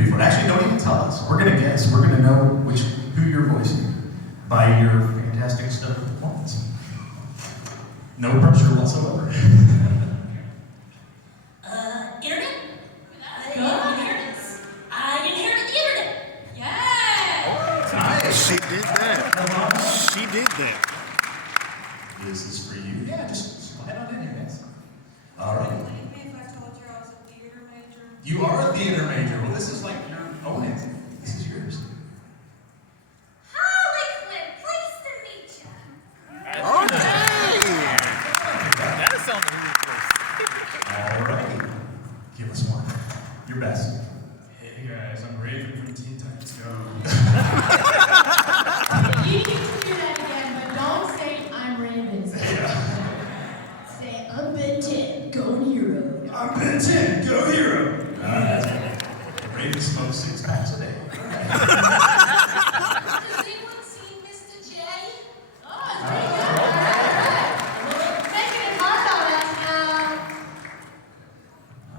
prepare for it. Actually, don't even tell us. We're gonna guess. We're gonna know who you're voicing by your fantastic stellar performance. No pressure whatsoever. Internet? I inherit the internet. Yeah. Nice. She did that. She did that. This is for you. Yeah, just slide on in here, guys. All right. Believe me if I told you I was a theater major. You are a theater major. Well, this is like your own it. This is yours. Harlequin, pleased to meet you. Okay. That sounds really All right. Give us one. Your best. Hey guys, I'm Raven from Teen Titans Go. You need to do that again, but don't say I'm Raven. Say I'm Ben 10, going hero. I'm Ben 10, go hero. Raven smokes 6 packs a day. Has anyone seen Mr. J? Oh, it's pretty good. We're making it hot on us now.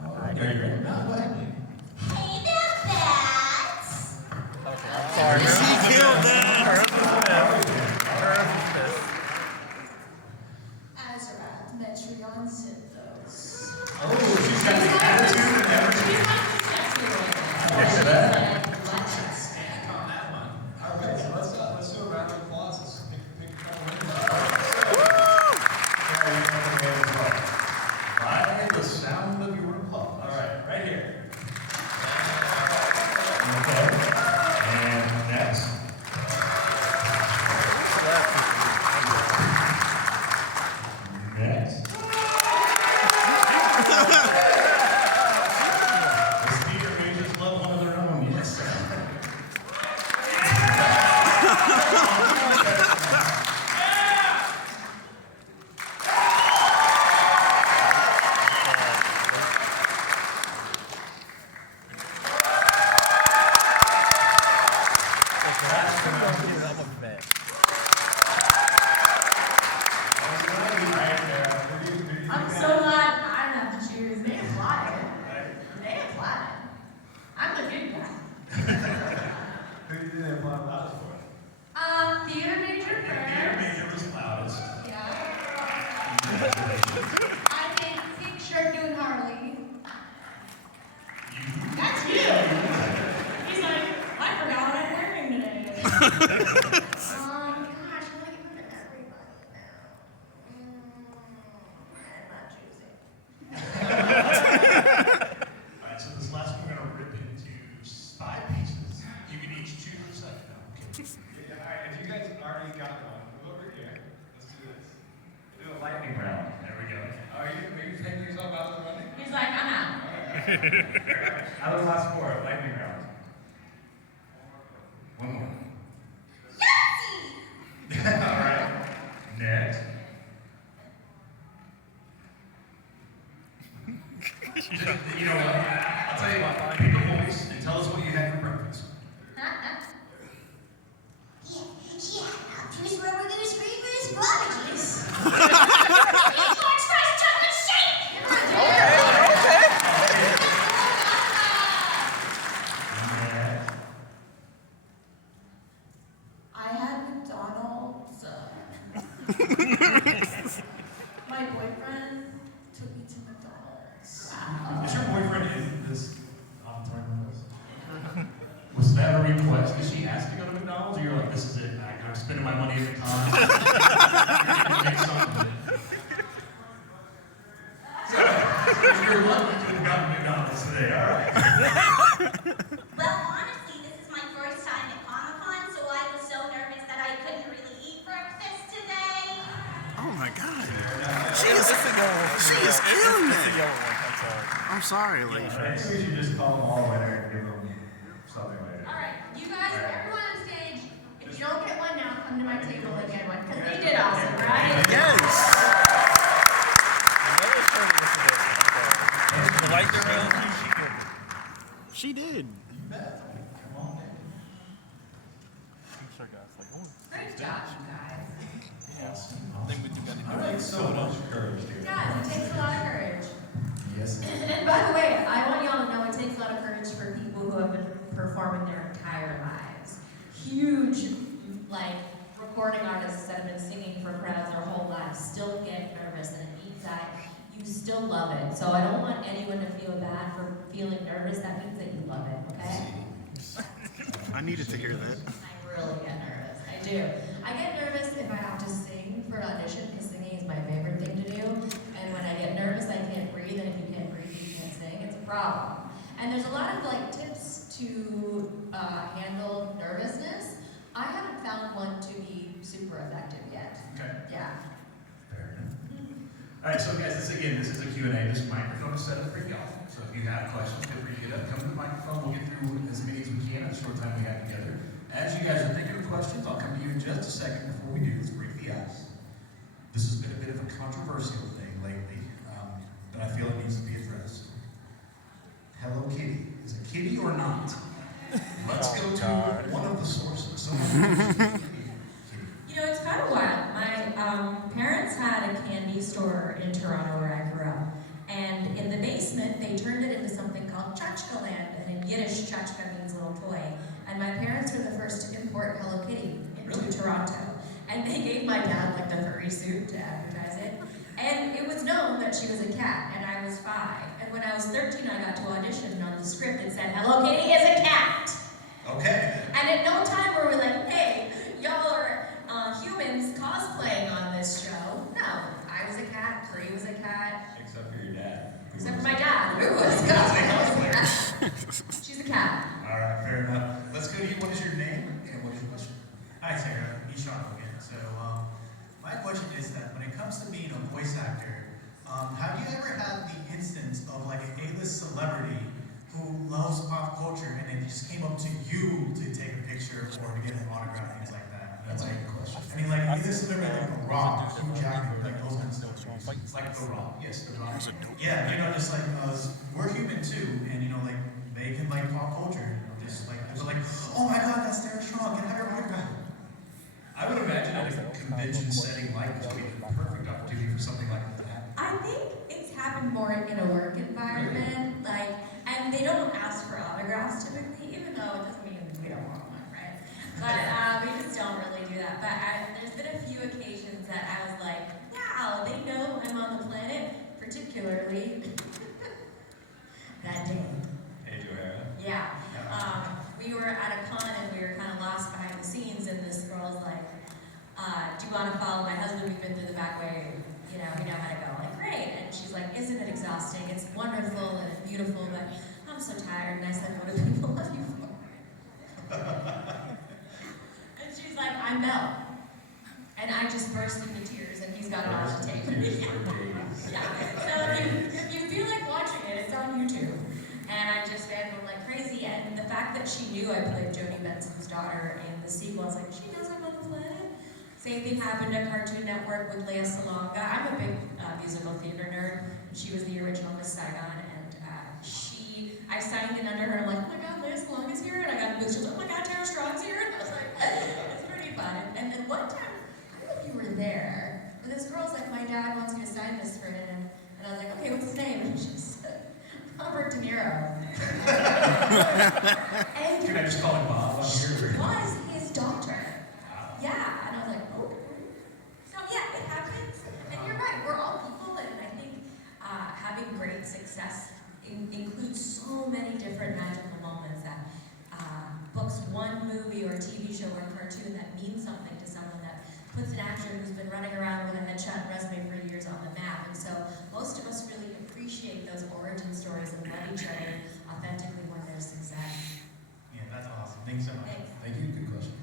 All right, are you ready? No, go ahead. Hey there, bats. Sorry. She killed that. Azarath, Metreon, Synthos. Oh, she's got the attitude and everything. Picture that. Stand on that one. All right, so let's do a round of applause. Let's pick a couple winners. By the sound of your applause. All right, right here. Okay. And next. Next. The theater majors love one of their own, yes. I'm so glad I don't have to choose. They applied. They applied. I'm the good guy. Who did they apply loudest for? Theater major Theater first. major was loudest. Yeah. Congratulations. I think pink shirt doing Harley. You That's you. He's like, I forgot what I'm wearing today. Gosh, I'm like put everybody now. I'm not choosing. Alright, so this last one we're gonna rip into 5 pieces. You can each choose a second. Okay. Yeah, all right, if you guys already got one, move over here. Let's do this. Do a lightning round. There we go. Are you maybe taking yourself out of the running? He's like, I'm out. Out of the last 4, lightning round. One more. Alright. Next. You know what? I'll tell you what. Pick a voice and tell us what you had for breakfast. Optimus Rubber gonna scream for his prodigies. Chocolate shake. Next. I had McDonald's. My boyfriend took me to McDonald's. Is your boyfriend in this auditorium with us? Was that a request? Did she ask to go to McDonald's? Or you're like, this is it. I'm spending my money at McDonald's. Make something of it. So, you're lucky to have gotten McDonald's today. All right. Well, honestly, this is my first time at Comic-Con, so I was so nervous that I couldn't really eat breakfast today. Oh my God. She is killing It's a it. yellow one. I'm sorry. I'm sorry, ladies. I think we should just call them all winner and give them something later. All right, you guys, everyone on stage, if you don't get one now, come to my table and get one, because they did awesome, right? Yes. You like the real She did. Come on, man. Great job, you guys. I think we do got to do All right, so much courage, dear. Guys, it takes a lot of courage. Yes. And by the way, I want y'all to know it takes a lot of courage for people who have been performing their entire lives. Huge, like, recording artists that have been singing for crowds their whole lives still get nervous, and it means that you still love it. So I don't want anyone to feel bad for feeling nervous. That means that you love it, okay? I needed to hear that. I really get nervous. I do. I get nervous if I have to sing for an audition, because singing is my favorite thing to do. And when I get nervous, I can't breathe, and if you can't breathe, you can't sing. It's a problem. And there's a lot of like tips to handle nervousness. I haven't found one to be super effective yet. Okay. Yeah. Fair enough. All right, so guys, this is a Q&A. This microphone is set up for y'all. So if you have questions, feel free to get up, come to the microphone. We'll get through as many as we can in the short time we have together. As you guys are thinking of questions, I'll come to you in just a second. Before we do, let's break the ice. This has been a bit of a controversial thing lately, but I feel it needs to be addressed. Hello Kitty. Is it kitty or not? Let's go to one of the sources. You know, it's kind of wild. My parents had a candy store in Toronto where I grew up. And in the basement, they turned it into something called Tchotchke Land. And in Yiddish, Tchotchke means little toy. And my parents were the first to import Hello Kitty into Toronto. And they gave my dad like the furry suit to advertise it. And it was known that she was a cat, and I was 5. And when I was 13, I got to audition, and on the script it said, Hello Kitty is a cat. Okay. And at no time were we like, hey, y'all are humans cosplaying on this show. No, I was a cat, Cree was a cat. Except for your dad. Except for my dad, who was cosplaying. She's a cat. All right, fair enough. Let's go to you. What is your name and what is your question? Hi, Sarah. Ishan again. So, my question is that when it comes to being a voice actor, have you ever had the instance of like an A-list celebrity who loves pop culture and they just came up to you to take a picture or to get an autograph, things like that? That's a Like, good question. I mean, like, A-list celebrity like The Rock, Hugh Jackman, like those kind of stuff. Like The Rock. Yes, The Rock. Yeah, you know, just like, we're human too, and you know, like, they can like pop culture, you know, just like, they're like, oh my god, that's Sarah Strong, can I have her autograph? I would imagine at a convention setting like this would be the perfect opportunity for something like that to happen. I think it's happened more in a work environment, like, and they don't ask for autographs typically, even though it doesn't mean we don't want one, right? But we just don't really do that. But there's been a few occasions that I was like, wow, they know I'm on the planet, particularly that day. Hey, Joanna. Yeah. We were at a con and we were kind of lost behind the scenes, and this girl's like, do you want to follow my husband? We've been through the back way, you know, we know how to go. I'm like, great. And she's like, isn't it exhausting? It's wonderful and it's beautiful, but I'm so tired. And I said, what do people love you for? And she's like, I'm Mel. And I just burst into tears, and he's got it on the tape. Yeah. So if you feel like watching it, it's on YouTube. And I just fangirled like crazy. And the fact that she knew I played Jodie Benson's daughter in the sequel, I was like, she knows I'm on the planet. Same thing happened at Cartoon Network with Lea Salonga. I'm a big musical theater nerd. She was the original Miss Saigon, and I signed in under her. I'm like, oh my God, Lea Salonga's here, and I got a boost. She was like, oh my God, Tara Strong's here, and I was like, it's pretty fun. And then one time, I don't know if you were there, but this girl's like, my dad wants me to sign this for him, and I was like, okay, what's his name? And she said, Robert De Niro. And Can I just call him Bob on here? she was his daughter. Yeah, and I was like, okay. So yeah, it happens. And you're right, we're all people, and I think having great success includes so many different magical moments that books one movie or TV show or cartoon that means something to someone, that puts an actor who's been running around with a headshot and resume for years on the map. And so most of us really appreciate those origin stories and love each other authentically when there's success. Yeah, that's awesome. Thanks so much. Thanks. Thank you. Good question.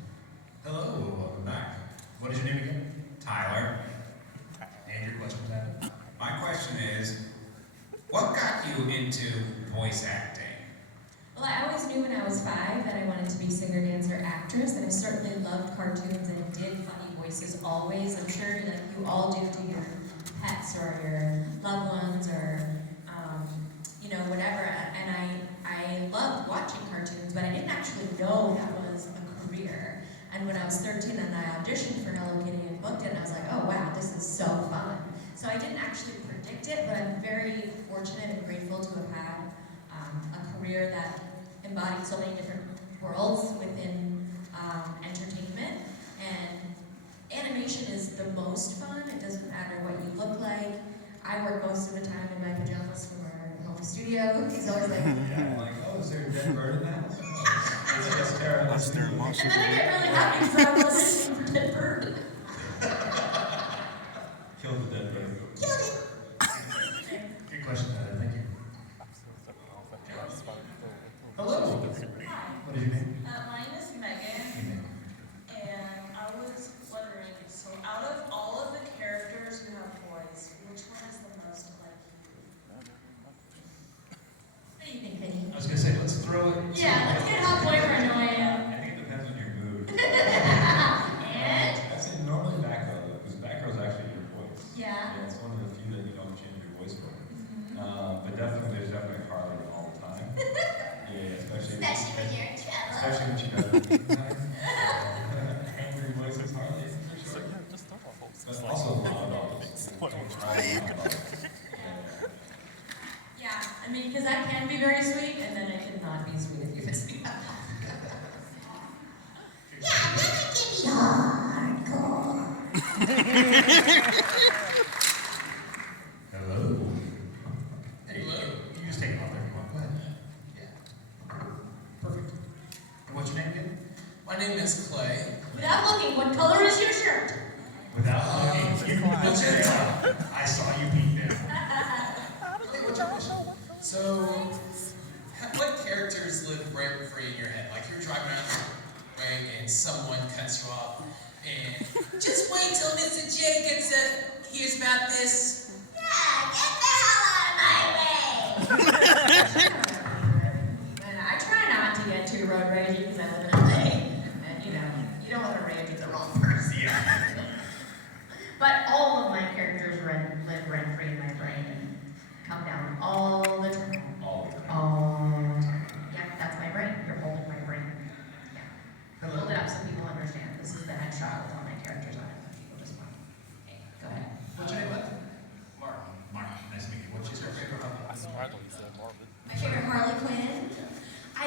Hello, welcome back. What is your name again? Tyler, And your question, Adam? my question is, what got you into voice acting? Well, I always knew when I was 5 that I wanted to be singer, dancer, actress, and I certainly loved cartoons and did funny voices always. I'm sure like you all do to your pets or your loved ones or you know, whatever. And I loved watching cartoons, but I didn't actually know that was a career. And when I was 13 and I auditioned for Hello Kitty and booked it, and I was like, oh wow, this is so fun. So I didn't actually predict it, but I'm very fortunate and grateful to have had a career that embodied so many different worlds within entertainment. And animation is the most fun. It doesn't matter what you look like. I work most of the time in my pajamas from our home studio. He's always like, Yeah, I'm like, oh, is there a dead bird in the house? That's terrible. That's their monster. and then I get really happy because I was listening for Dead Bird. Kill the dead bird. Good question, Tyler. Thank you. Hello. Hi. What is your name? My name is Megan, and I was wondering, so out of all of the characters who have boys, which one is the most like What do you think, Vinny? I was gonna say, let's throw it. Yeah, let's get hot boyfriend who I am. I think it depends on your mood. And? I'd say normally back row, though, because back row is actually your voice. Yeah. Yeah, it's one of the few that you don't change your voice for. But definitely, there's definitely Harley all the time. Yeah, especially when you're in trouble. Especially when she does angry voices, Harley, for sure. But also loud dogs. Yeah, I mean, because I can be very sweet, and then I cannot be sweet if you miss me. Hello. Hey, hello. You just take it off there. Come on, go ahead. Yeah. Perfect. And what's your name again? My name is Clay. Without looking, what color is your shirt? Without looking, you can look it up. I saw you peek there. Hey, what's your question? So, what characters live rent free in your head? Like you're driving around the way and someone cuts you off, and just wait till Mr. J gets hears about this. Yeah, get the hell out of my way! And I try not to get too road ragey because I live in LA, and you don't want to rage with the wrong person. Yeah. But all of my characters live rent free in my brain and come down all the time. All the time. All the time. Yep, that's my brain. You're holding my brain. Yeah. Hold it up so people understand. This is the headshot with all my characters on it. So people just want. Okay, go ahead. What's your name, bud? Mark. Mark. Nice to meet you. What's your favorite Harley? My favorite Harley Quinn. I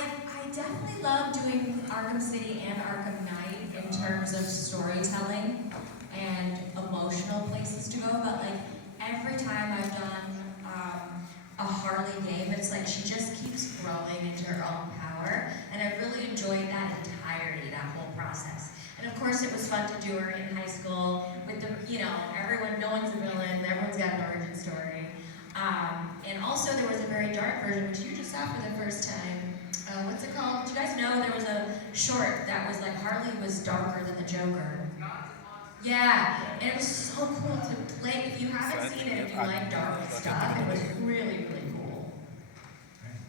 definitely love doing Arkham City and Arkham Knight in terms of storytelling and emotional places to go. But like every time I've done a Harley game, it's like she just keeps growing into her own power, and I really enjoyed that entirety, that whole process. And of course, it was fun to do her in high school with the, everyone, no one's a villain, everyone's got an origin story. And also there was a very dark version, which you just saw for the first time. What's it called? Do you guys know there was a short that was like Harley was darker than the Joker? Yeah, and it was so cool to play. If you haven't seen it, if you like dark stuff, it was really, really cool.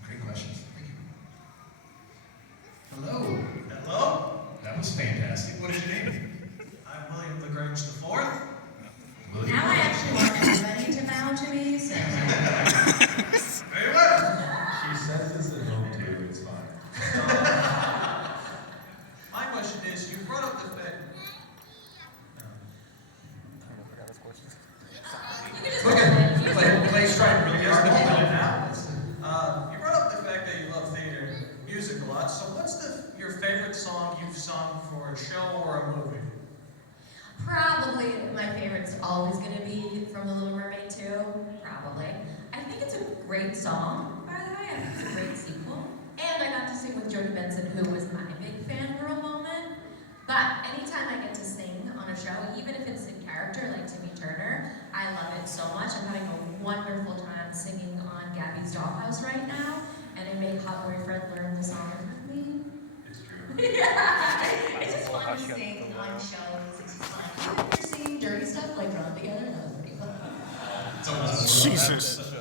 Great questions. Thank you. Hello. Hello? That was fantastic. What is your name? I'm William LaGrange IV. William. Now I actually want everybody to bow to me, so. Very well. She says this at home too, it's fine. My question is, you brought up the fact. Look at Clay's trying really hard to be done now. You brought up the fact that you love theater music a lot. So what's your favorite song you've sung for a show or a movie? Probably my favorite's always going to be from The Little Mermaid 2. Probably. I think it's a great song, by the way. I think it's a great sequel. And I got to sing with Jodie Benson, who was my big fangirl moment. But anytime I get to sing on a show, even if it's in character like Timmy Turner, I love it so much. I'm having a wonderful time singing on Gabby's Dollhouse right now. And I made Hot Boyfriend learn the song with me. It's true. Yeah, it's just fun to sing on shows. It's just fun. Even if you're singing dirty stuff like Run Together, that was pretty fun. Jesus.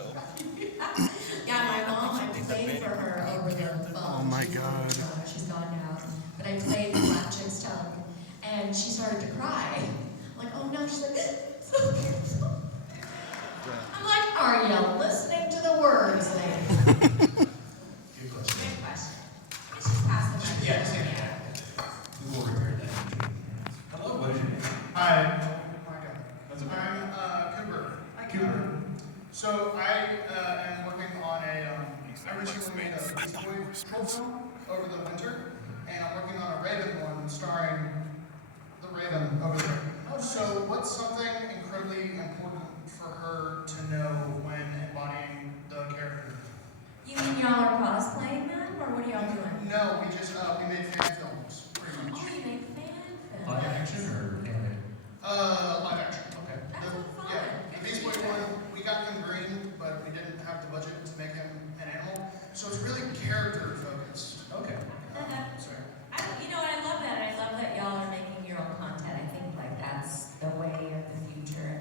Yeah, my mom, I played for her over the phone. Oh my God. She's gone now. But I played the Black Chick's Tongue, and she started to cry. I'm like, oh no, she's like, so beautiful. I'm like, are you listening to the words, lady? Good question. Good question. Let's just pass the mic. Yeah, just hand it back. We will repair that. Hello, what is your name? Hi, That's okay. I'm Cooper. Hi, Cooper. So I am working on I originally made a Beast Boy full film over the winter, and I'm working on a Raven one starring the Raven over there. So what's something incredibly important for her to know when embodying the character? You mean y'all are cosplaying them, or what are y'all doing? No, we made fan films, pretty much. Oh, you make fan films. Live action or animated? Live action. Okay. That's so fun. Yeah, the Beast Boy one, we got him green, but we didn't have the budget to make him an animal. So it's really character focused. Okay. Sorry. You know what, I love that. I love that y'all are making your own content. I think like that's the way of the future.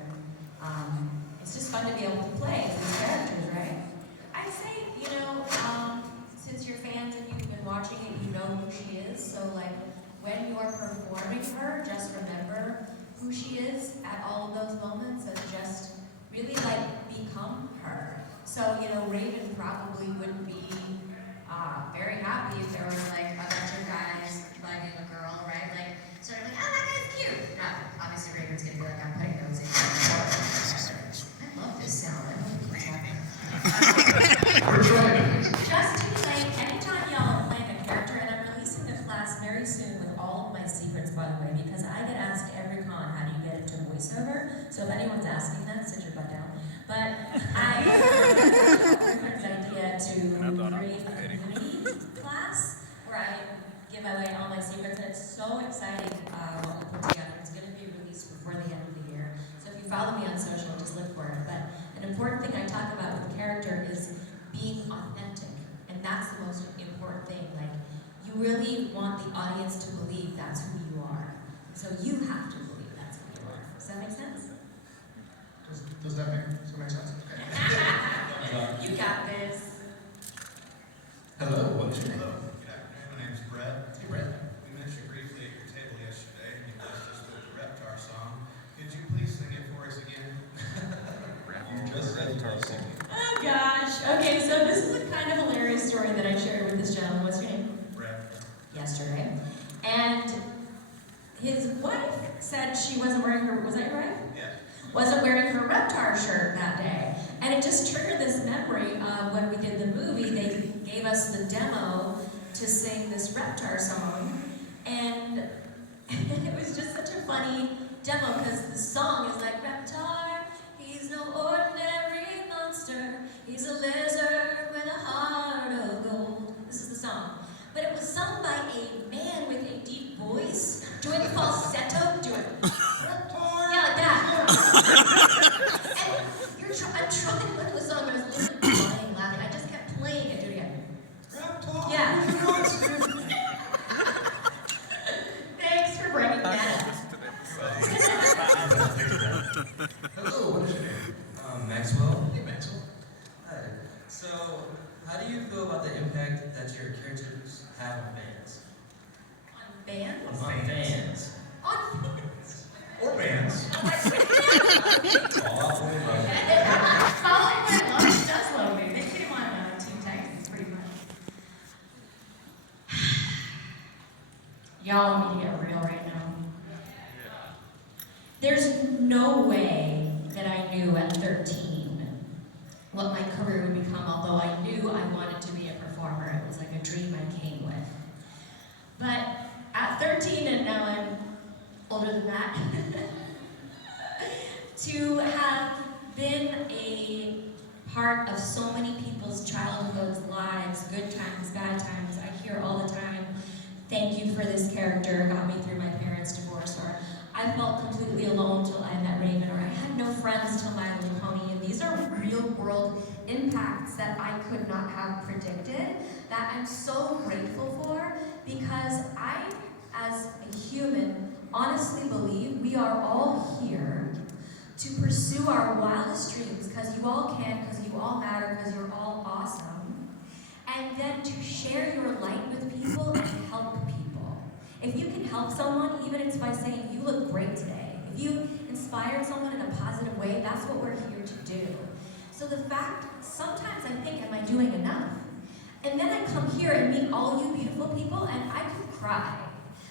It's just fun to be able to play these characters, right? I'd say, since you're fans and you've been watching it, you know who she is. So like when you're performing her, just remember who she is at all of those moments and just really like become her. So, Raven probably would be very happy if there were like a bunch of guys bugging a girl, right? Like, sort of like, oh, that guy's cute. Obviously Raven's gonna be like, I'm putting those in. I love this sound. I don't know what's happening. We're trying. Just to like, anytime y'all are playing a character, and I'm releasing the class very soon with all of my secrets, by the way, because I get asked every con, how do you get into voiceover? So if anyone's asking that, sit your butt down. But I have an idea to create a community class where I give away all my secrets, and it's so exciting what we put together. It's going to be released before the end of the year. So if you follow me on social, just look for it. But an important thing I talk about with character is being authentic, and that's the most important thing. Like, you really want the audience to believe that's who you are. So you have to believe that's who you are. Does that make sense? Does that make sense? Okay. You got this. Hello, what's your name? Hello, good afternoon. My name's Brett. Hey, Brett. We met you briefly at your table yesterday, and you blessed us with the Reptar song. Could you please sing it for us again? You just said you love singing. Oh gosh. Okay, so this is a kind of hilarious story that I shared with this gentleman. What's your name? Brett. Yesterday. And his wife said she wasn't wearing her, was that your wife? Yes. Wasn't wearing her Reptar shirt that day. And it just triggered this memory of when we did the movie, they gave us the demo to sing this Reptar song. And it was just such a funny demo because the song is like, Reptar, he's no ordinary monster. He's a lizard with a heart of gold. This is the song. But it was sung by a man with a deep voice, doing falsetto, doing yeah, like that. And I'm trying to learn the song, but I was literally dying laughing. I just kept playing it. Do it again. Yeah. Thanks for bringing that up. Hello, what is your name? Maxwell. Hey, Maxwell. Hi. So, how do you feel about the impact that your characters have on fans? On bands? On fans. On bands. Or bands. Following my love does love me. They came on Team Titans pretty much. Y'all want me to get real right now. There's no way that I knew at 13 what my career would become, although I knew I wanted to be a performer. It was like a dream I came with. But at 13, and now I'm older than that, to have been a part of so many people's childhoods, lives, good times, bad times. I hear all the time, thank you for this character, got me through my parents' divorce, or I felt completely alone till I met Raven, or I had no friends till My Little Pony. And these are real world impacts that I could not have predicted, that I'm so grateful for, because I, as a human, honestly believe we are all here to pursue our wildest dreams, because you all can, because you all matter, because you're all awesome, and then to share your light with people and help people. If you can help someone, even if it's by saying, you look great today, if you inspired someone in a positive way, that's what we're here to do. So the fact, sometimes I think, am I doing enough? And then I come here and meet all you beautiful people, and I could cry.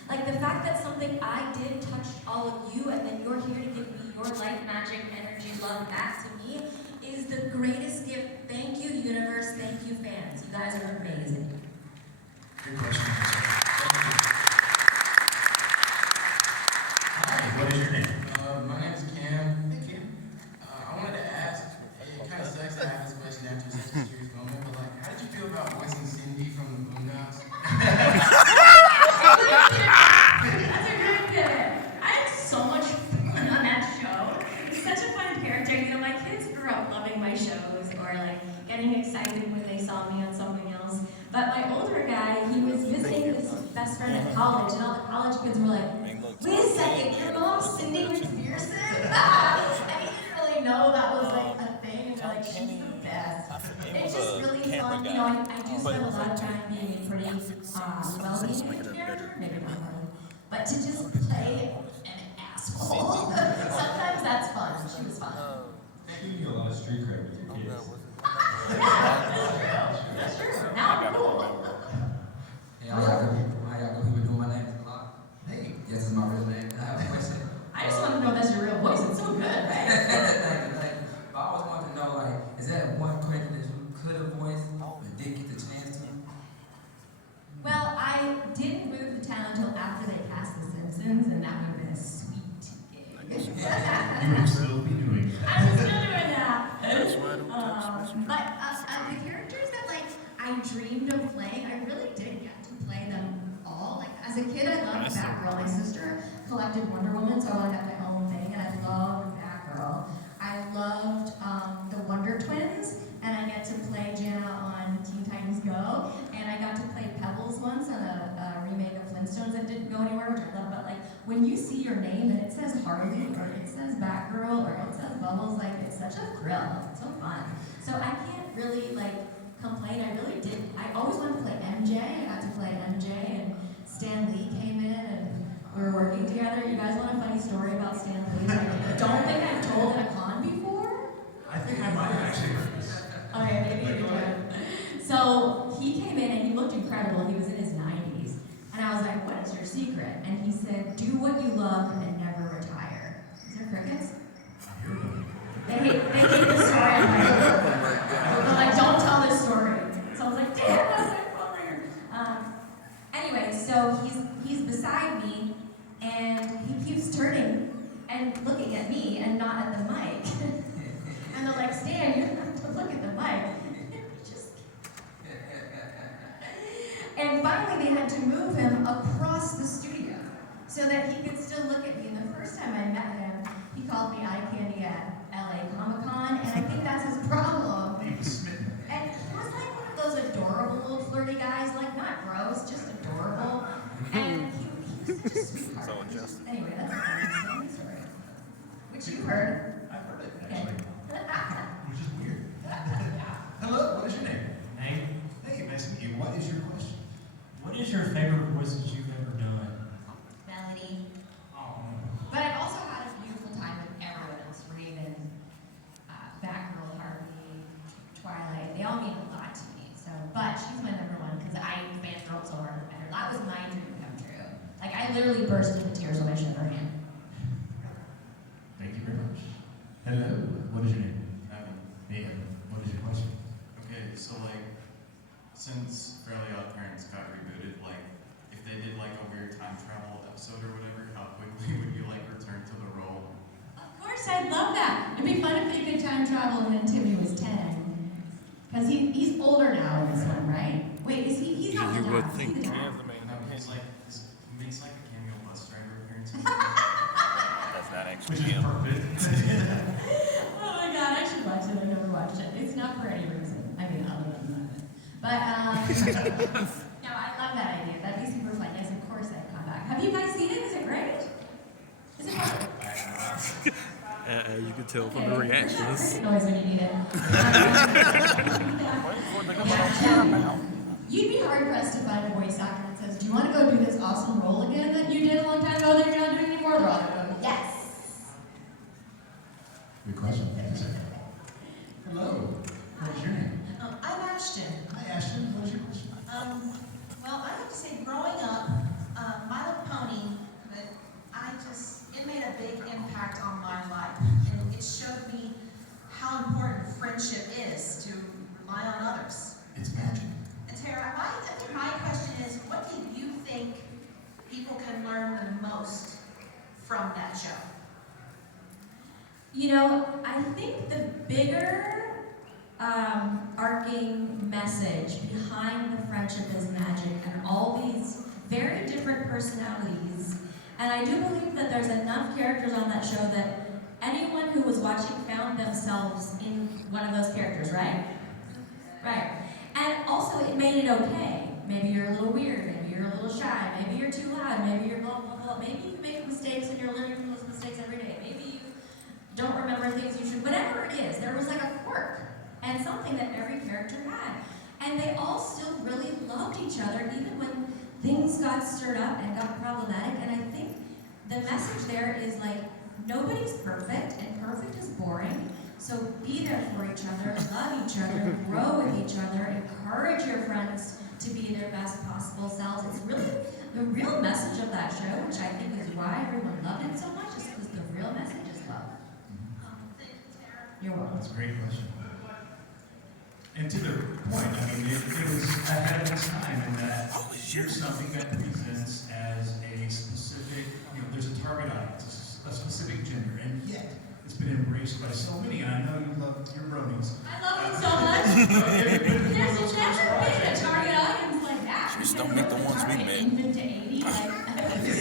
Like the fact that something I did touched all of you, and then you're here to give me your light, magic, energy, love back to me, is the greatest gift. Thank you, universe. Thank you, fans. You guys are amazing. Good question. Hi, what is your name? My name is Cam. Hey, Cam. I wanted to ask, it kind of sucks to have this question after such a serious moment, but like, how did you feel about voicing Cindy from the Boondocks? That's a great pivot. I had so much fun on that show. It's such a fun character. You know, my kids grew up loving my shows or like getting excited when they saw me on something else. But my older guy, he was visiting his best friend at college, and all the college kids were like, wait a second, your mom's Cindy McPherson? And he didn't really know that was like a thing, and they're like, she's the best. It's just really fun. You know, I do spend a lot of time being a pretty well-behaved character, maybe not funny, but to just play an asshole, sometimes that's fun. She was fun. You get a lot of street cred with your kids. That's true. Now I'm cool. Hey, how y'all good people doing? My name is Clark. Hey. Yes, it's my real name. I have a question. I just want to know that's your real voice. It's so good, right? Thank you. But I always want to know, like, is that one character that you could have voiced but didn't get the chance to? Well, I didn't move to town until after they cast The Simpsons, and that would have been a sweet gig. You would still be doing that. I'm still doing that. But the characters that like I dreamed of playing, I really did get to play them all. Like as a kid, I loved Batgirl. My sister collected Wonder Woman, so I wanted to have my own thing, and I loved Batgirl. I loved the Wonder Twins, and I get to play Jenna on Teen Titans Go, and I got to play Pebbles once on a remake of Flintstones that didn't go anywhere, which I love. But like when you see your name and it says Harley, or it says Batgirl, or it says Bubbles, like it's such a thrill. It's so fun. So I can't really like complain. I really did. I always wanted to play MJ. I got to play MJ, and Stan Lee came in, and we were working together. You guys want a funny story about Stan Lee? I don't think I've told at a con before. I think I might have actually heard this. Okay, maybe you did. So he came in and he looked incredible. He was in his 90s. And I was like, what is your secret? And he said, do what you love and never retire. Is there crickets? They hate the story. They're like, don't tell this story. So I was like, damn, that's my phone ringer. Anyway, so he's beside me, and he keeps turning and looking at me and not at the mic. And they're like, Stan, you don't have to look at the mic. And finally, they had to move him across the studio so that he could still look at me. And the first time I met him, he called me eye candy at LA Comic-Con, and I think that's his problem. He was smitten. And he was like one of those adorable, flirty guys, like not gross, just adorable. And he was such a sweetheart. Anyway, that's a funny story. Which you heard. I've heard it, actually. Which is weird. Hello, what is your name? Name? Hey, nice to meet you. What is your question? What is your favorite voice that you've ever done? Melody. Oh. But I've also had a beautiful time with everyone else. Raven, Batgirl, Harvey, Twilight. They all mean a lot to me. So, but she's my number one because I fangirled so hard with her. That was my dream come true. Like I literally burst into tears when I shook her hand. Thank you very much. Hello, what is your name? Evan. What is your question? Okay, so like, since Fairly Odd Parents got rebooted, like, if they did like a weird time travel episode or whatever, how quickly would you like return to the role? Of course, I'd love that. It'd be fun if they could time travel and then Timmy was 10. Because he's older now in this one, right? Wait, is he's not the dad. He's the dad. He's like, he makes like a cameo bus driver appearance. That's not actually him. Oh my god, I should watch it. I've never watched it. It's not for any reason. I mean, other than that. But, no, I love that idea. That'd be super fun. Yes, of course I'd come back. Have you guys seen it? Is it great? Is it fun? You can tell from the reactions. Noise when you need it. You'd be hard pressed to find a voice actor that says, do you want to go do this awesome role again that you did a long time ago that you're not doing anymore? They're all going, yes. Good question. Hello, what is your name? I'm Ashton. Hi, Ashton. What is your question? Well, I have to say, growing up, My Little Pony, it made a big impact on my life. And it showed me how important friendship is to rely on others. It's magic. And Tara, I think my question is, You know, I think the bigger arcing message behind the Friendship is Magic and all these very different personalities, and I do believe that there's enough characters on that show that anyone who was watching found themselves in one of those characters, right? Right. And also it made it okay. Maybe you're a little weird, maybe you're a little shy, maybe you're too loud, maybe you're blah, blah, blah. Maybe you make mistakes and you're learning from those mistakes every day. Maybe you don't remember things you should, whatever it is, there was like a quirk and something that every character had. And they all still really loved each other, even when things got stirred up and got problematic. And I think the message there is like, nobody's perfect, and perfect is boring. So be there for each other, love each other, grow with each other, encourage your friends to be their best possible selves. It's really the real message of that show, which I think is why everyone loved it so much, is because the real message is love. You're welcome. That's a great question. And to the point, I mean, it was ahead of its time in that here's something that presents as a specific, there's a target audience, a specific gender, and yet it's been embraced by so many. And I know you love your bronies. I love them so much. There's never been a target audience like that. Just don't make the ones we made. Infant to 80,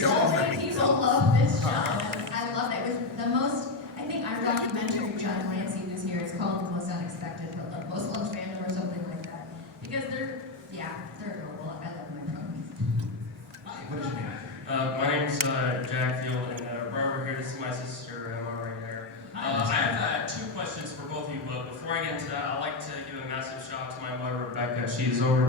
so many people love this show. I love it. It was the most, I think our documentary, John Clancy was here, it's called The Most Unexpected, but the Most Loved Fandom or something like that. Because they're adorable. I love my bronies. What is your name? My name's Jack Field, and Barbara here. This is my sister, Emma, right here. I have two questions for both of you, but before I get into that, I'd like to give a massive shout out to my mother, Rebecca. She is over